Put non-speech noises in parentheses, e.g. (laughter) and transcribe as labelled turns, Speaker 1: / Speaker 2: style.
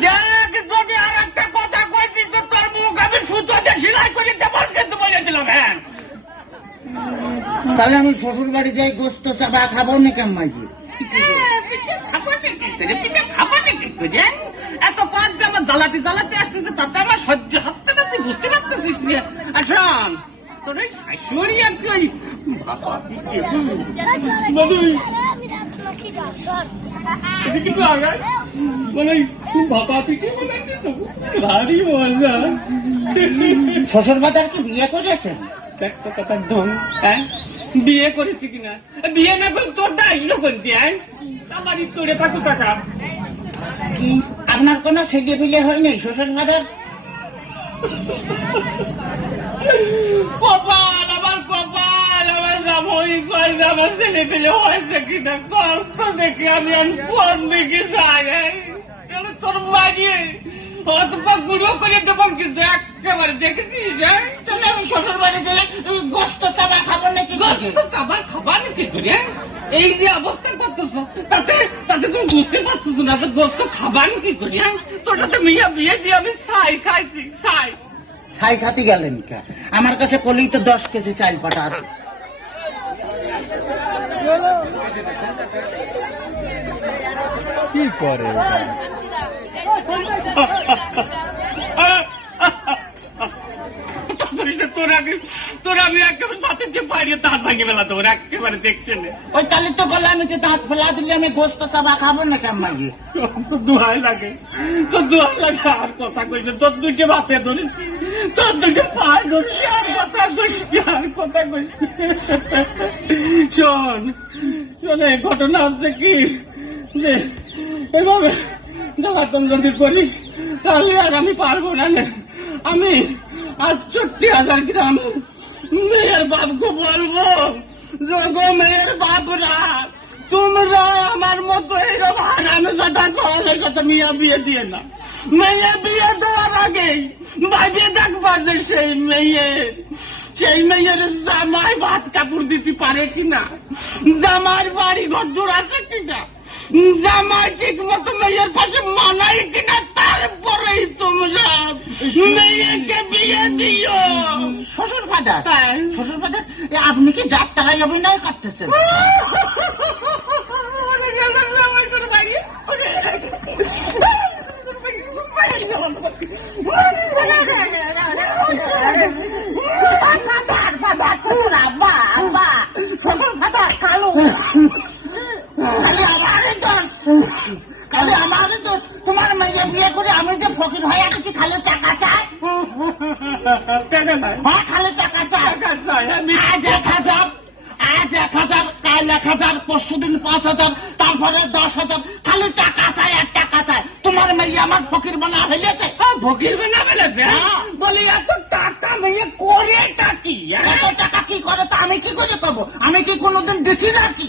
Speaker 1: দেখ যদি আর একটা কথা কইছিস তো তোর মুখ আমি সুতো সেলাই করে দেবো কিন্তু বলে দিলাম হ্যাঁ
Speaker 2: তাহলে আমি শ্বশুর বাড়ি যাই গোস্ত চাবা খাব না
Speaker 1: নাকি করে এত যে আমার জ্বালাতে জ্বালাতে আসতেছে তাতে আমার সহ্য হচ্ছে না তুই বুঝতে পারতেছিস না। আচ্ছা তোর ওই শাশুড়ি আর কি ওই বাবা
Speaker 2: শ্বশুর কি বিয়ে করেছেন
Speaker 1: বিয়ে করেছি? কিনা বিয়ে না করে তোরটা আসলো কোনটি হ্যাঁ তোরে থাকো টাকা
Speaker 2: আপনার কোনো ছেলে পিলে হয় নাই শ্বশুর বাজার
Speaker 1: কপাল আমার তো এই যে অবস্থা করতেছ তাতে তাতে তুমি বুঝতে পারছ না যে গোস্ত খাবার কি করে? তোর সাথে মিয়া বিয়ে দিয়ে আমি ছাই খাইছি ছাই
Speaker 2: ছাই খাতে গেলেন আমার কাছে কলেই তো দশ কেজি চাল পাটা আছে
Speaker 3: কি করে
Speaker 1: তোর আমি একেবারে সাথে যে বাইরে দাঁত ভাঙে বেলা তোর একেবারে দেখছে
Speaker 2: ওই তাহলে তো বললাম যে দাঁত ফেলা দিলে আমি গোস্ত চাবা খাব না কেমন
Speaker 1: তোর দোহাই লাগে তোর দোহাই লাগে আর কথা কইছে তোর দুইটা বাপে ধরেছি তোর দুইটা পায়ে ধরেছি আর কথা কইছি আর কথা কইছি শোন শোন ঘটনা হচ্ছে কি যে এভাবে জ্বালাতন যদি করিস, তাহলে আর আমি পারব না। আমি আটষট্টি হাজার গ্রাম মেয়ের বাপকে বলব যোগো মেয়ের বাপরা, তোমরা আমার মতো এরকম হারানো সাথে সহলের সাথে মিয়া বিয়ে দিয়ে না মেয়ে বিয়ে দেওয়ার আগে ভাইবে দেখবা যে সেই মেয়ে সেই মেয়ের জামাই ভাত কাপড় দিতে পারে কিনা? জামার বাড়ি ঘর দূর আছে কিনা? জামাই ঠিক মতো মেয়ের পাশে মানাই কিনা? তারপরেই তোমরা মেয়েকে বিয়ে দিও।
Speaker 2: শ্বশুর ফাদার
Speaker 1: হ্যাঁ।
Speaker 2: শ্বশুর ফাদার আপনি কি যাত্রায় অভিনয় করতেছেন? (laughs) খালি আমারই দোষ। তোমার মেয়ে বিয়ে করে আমি যে ফকির হয়ে গেছি খালি টাকা চাই? হ্যাঁ খালি টাকা চাই। আজ এক হাজার আজ এক হাজার কাল এক হাজার পরশু দিন পাঁচ হাজার তারপরে দশ হাজার। খালি টাকা চাই আর টাকা চাই। তোমার মেয়ে আমার ফকির বানা হইলেছে
Speaker 1: ভকির বানা ফেলেছে?
Speaker 2: হ্যাঁ।
Speaker 1: বলি এত টাকা মেয়ে করে টাকি
Speaker 2: এত টাকা কি করে তা আমি কি করে পাবো? আমি কি কোনোদিন দিছি নাকি